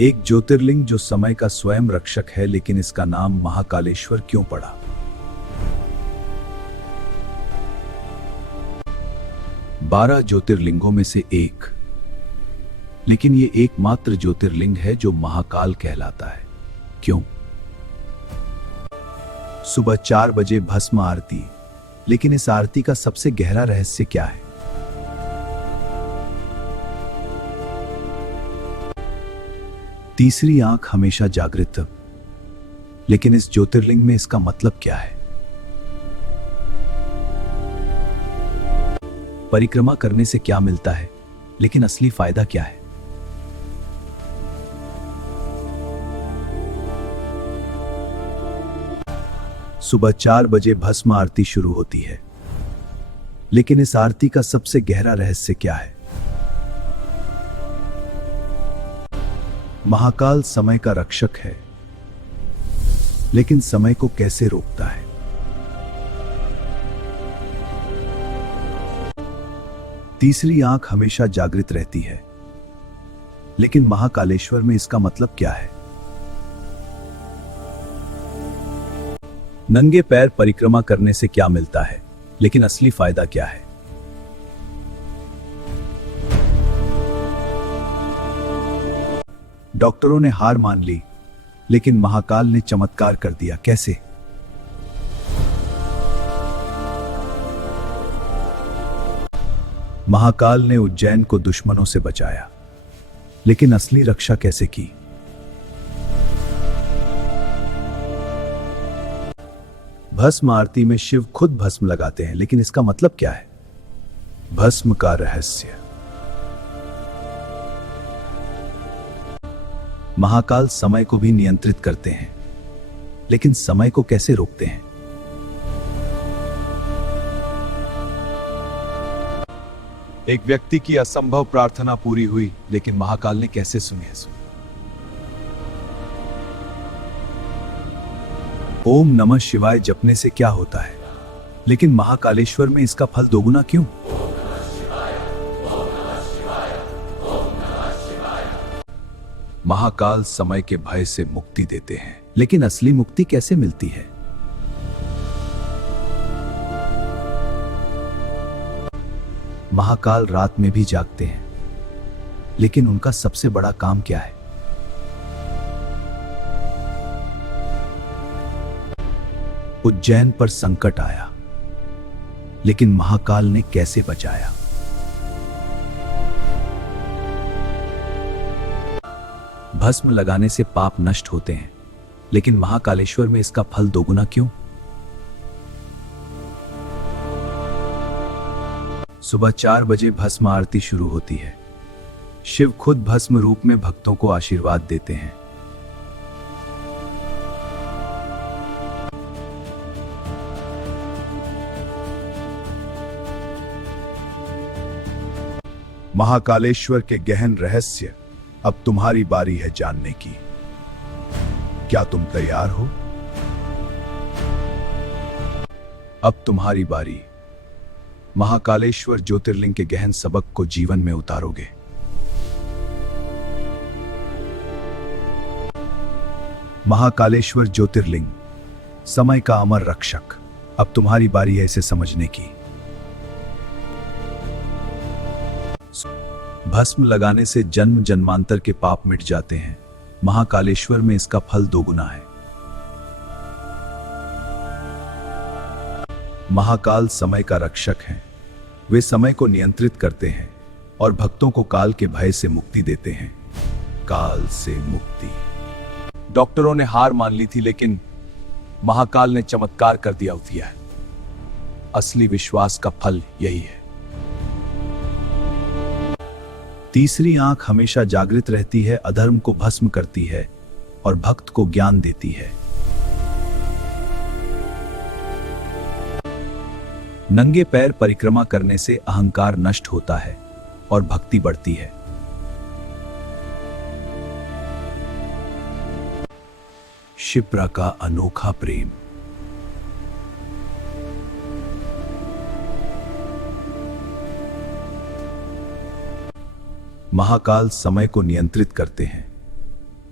एक ज्योतिर्लिंग जो समय का स्वयं रक्षक है, लेकिन इसका नाम महाकालेश्वर क्यों पड़ा? बारह ज्योतिर्लिंगों में से एक, लेकिन ये एकमात्र ज्योतिर्लिंग है जो महाकाल कहलाता है। क्यों? सुबह 4 बजे भस्म आरती, लेकिन इस आरती का सबसे गहरा रहस्य क्या है? तीसरी आंख हमेशा जागृत, लेकिन इस ज्योतिर्लिंग में इसका मतलब क्या है? परिक्रमा करने से क्या मिलता है, लेकिन असली फायदा क्या है? सुबह 4 बजे भस्म आरती शुरू होती है, लेकिन इस आरती का सबसे गहरा रहस्य क्या है? महाकाल समय का रक्षक है, लेकिन समय को कैसे रोकता है? तीसरी आंख हमेशा जागृत रहती है, लेकिन महाकालेश्वर में इसका मतलब क्या है? नंगे पैर परिक्रमा करने से क्या मिलता है, लेकिन असली फायदा क्या है? डॉक्टरों ने हार मान ली, लेकिन महाकाल ने चमत्कार कर दिया। कैसे? महाकाल ने उज्जैन को दुश्मनों से बचाया, लेकिन असली रक्षा कैसे की? भस्म आरती में शिव खुद भस्म लगाते हैं, लेकिन इसका मतलब क्या है? भस्म का रहस्य। महाकाल समय को भी नियंत्रित करते हैं, लेकिन समय को कैसे रोकते हैं? एक व्यक्ति की असंभव प्रार्थना पूरी हुई, लेकिन महाकाल ने कैसे सुनी? ओम नमः शिवाय जपने से क्या होता है, लेकिन महाकालेश्वर में इसका फल दोगुना क्यों? महाकाल समय के भय से मुक्ति देते हैं, लेकिन असली मुक्ति कैसे मिलती है? महाकाल रात में भी जागते हैं, लेकिन उनका सबसे बड़ा काम क्या है? उज्जैन पर संकट आया, लेकिन महाकाल ने कैसे बचाया? भस्म लगाने से पाप नष्ट होते हैं, लेकिन महाकालेश्वर में इसका फल दोगुना क्यों? सुबह 4 बजे भस्म आरती शुरू होती है। शिव खुद भस्म रूप में भक्तों को आशीर्वाद देते हैं। महाकालेश्वर के गहन रहस्य अब तुम्हारी बारी है जानने की। क्या तुम तैयार हो? अब तुम्हारी बारी। महाकालेश्वर ज्योतिर्लिंग के गहन सबक को जीवन में उतारोगे। महाकालेश्वर ज्योतिर्लिंग, समय का अमर रक्षक। अब तुम्हारी बारी है इसे समझने की। भस्म लगाने से जन्म जन्मांतर के पाप मिट जाते हैं। महाकालेश्वर में इसका फल दोगुना है। महाकाल समय का रक्षक हैं। वे समय को नियंत्रित करते हैं और भक्तों को काल के भय से मुक्ति देते हैं। काल से मुक्ति। डॉक्टरों ने हार मान ली थी, लेकिन महाकाल ने चमत्कार कर दिया है। असली विश्वास का फल यही है। तीसरी आंख हमेशा जागृत रहती है, अधर्म को भस्म करती है और भक्त को ज्ञान देती है। नंगे पैर परिक्रमा करने से अहंकार नष्ट होता है और भक्ति बढ़ती है। शिप्रा का अनोखा प्रेम। महाकाल समय को नियंत्रित करते हैं,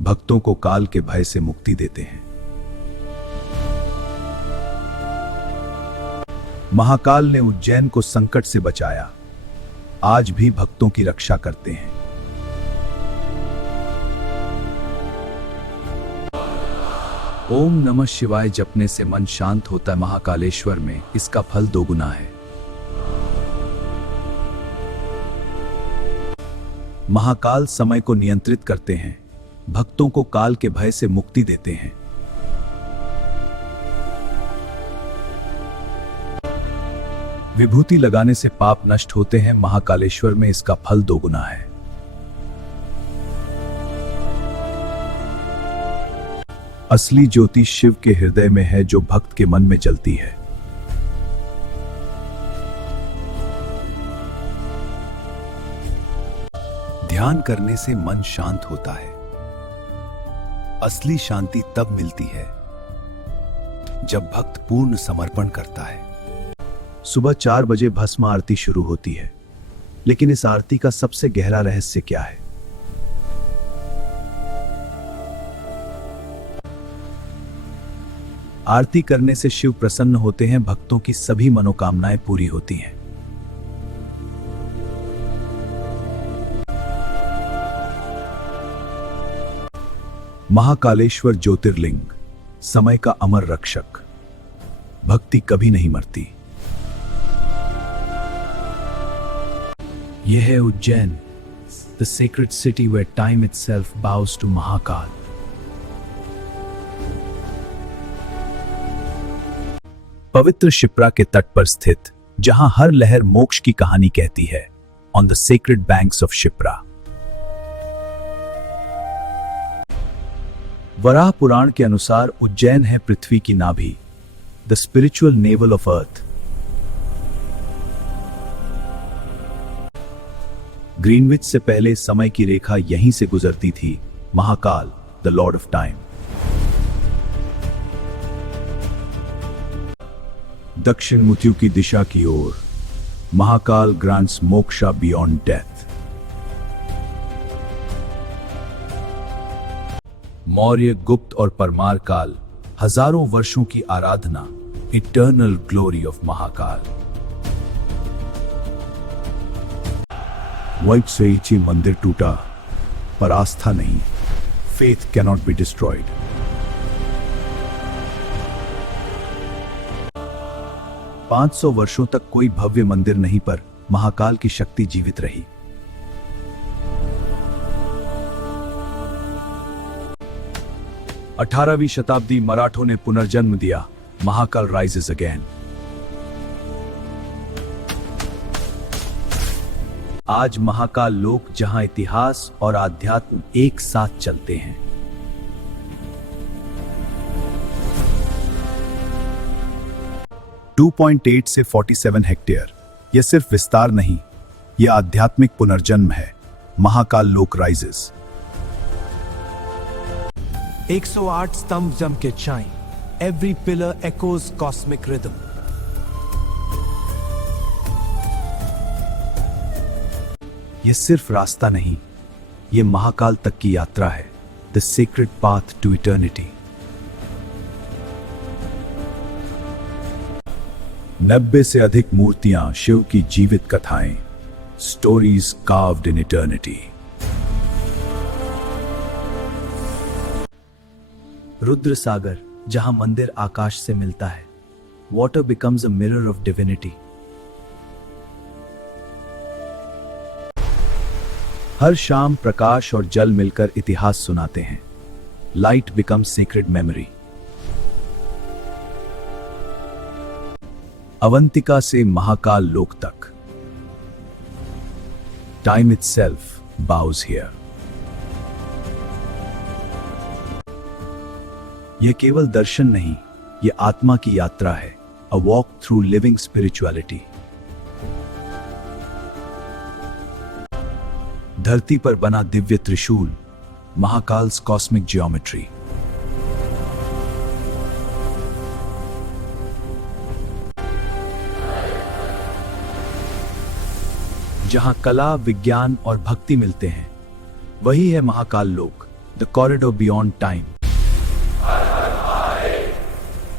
भक्तों को काल के भय से मुक्ति देते हैं। महाकाल ने उज्जैन को संकट से बचाया, आज भी भक्तों की रक्षा करते हैं। ओम नमः शिवाय जपने से मन शांत होता है। महाकालेश्वर में इसका फल दोगुना है। महाकाल समय को नियंत्रित करते हैं, भक्तों को काल के भय से मुक्ति देते हैं। विभूति लगाने से पाप नष्ट होते हैं। महाकालेश्वर में इसका फल दोगुना है। असली ज्योति शिव के हृदय में है, जो भक्त के मन में जलती है। ध्यान करने से मन शांत होता है। असली शांति तब मिलती है जब भक्त पूर्ण समर्पण करता है। सुबह 4 बजे भस्म आरती शुरू होती है, लेकिन इस आरती का सबसे गहरा रहस्य क्या है? आरती करने से शिव प्रसन्न होते हैं, भक्तों की सभी मनोकामनाएं पूरी होती हैं। महाकालेश्वर ज्योतिर्लिंग, समय का अमर रक्षक। भक्ति कभी नहीं मरती। यह है Ujjain, the sacred city where time itself bows to Mahakal. पवित्र शिप्रा के तट पर स्थित, जहां हर लहर मोक्ष की कहानी कहती है, on the sacred banks of Shipra. Varaha पुराण के अनुसार उज्जैन है पृथ्वी की नाभि, the spiritual navel of earth. Greenwich से पहले समय की रेखा यहीं से गुजरती थी। Mahakal, the lord of time. दक्षिण मृत्यु की दिशा की ओर, Mahakal grants moksha beyond death. Maurya, Gupta और परमार काल, हजारों वर्षों की आराधना, इटर्नल ग्लोरी ऑफ महाकाल। व्हाइट सेइची मंदिर टूटा, पर आस्था नहीं। Faith cannot be destroyed. पांच 500 वर्षों तक कोई भव्य मंदिर नहीं, पर महाकाल की शक्ति जीवित रही। 18वीं शताब्दी, मराठों ने पुनर्जन्म दिया। Mahakal rises again. आज महाकाल लोक, जहां इतिहास और आध्यात्म एक साथ चलते हैं। .8 से 47 हेक्टेयर, यह सिर्फ विस्तार नहीं, यह आध्यात्मिक पुनर्जन्म है। महाकाल लोक राइजेस। 108 स्तंभ जम के चाइन, every pillar echoes cosmic rhythm। यह सिर्फ रास्ता नहीं, यह महाकाल तक की यात्रा है, the secret path to eternity. 90 से अधिक मूर्तियां, शिव की जीवित कथाएं, stories carved in eternity. Rudra Sagar, जहां मंदिर आकाश से मिलता है, water becomes a mirror of divinity. हर शाम प्रकाश और जल मिलकर इतिहास सुनाते हैं। Light becomes secret memory. Avantika से महाकाल लोक तक, टाइम इटसेल्फ बाउज हियर। यह केवल दर्शन नहीं, यह आत्मा की यात्रा है, a walk through living spirituality. धरती पर बना दिव्य त्रिशूल, महाकाल्स कॉस्मिक जियोमेट्री। जहां कला, विज्ञान और भक्ति मिलते हैं, वही है महाकाल लोक, द कॉरिडोर बियॉन्ड टाइम।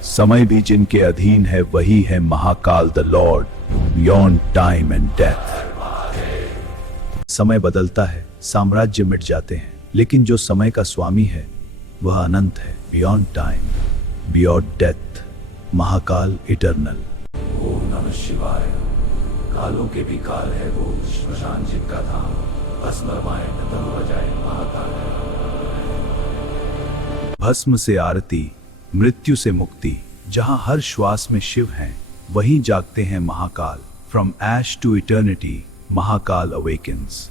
समय भी जिनके अधीन है वही है Mahakal, the Lord beyond time and death. समय बदलता है, साम्राज्य मिट जाते हैं, लेकिन जो समय का स्वामी है वह अनंत है, beyond time, beyond death, Mahakal, eternal. ओम नमः शिवाय। कालों के भी काल है वो, श्मशान जिनका धाम, भस्म रमाए नतन बजाए महाकाल है। भस्म से आरती, मृत्यु से मुक्ति, जहां हर श्वास में शिव हैं, वहीं जागते हैं Mahakal. From ash to eternity, Mahakal awakens.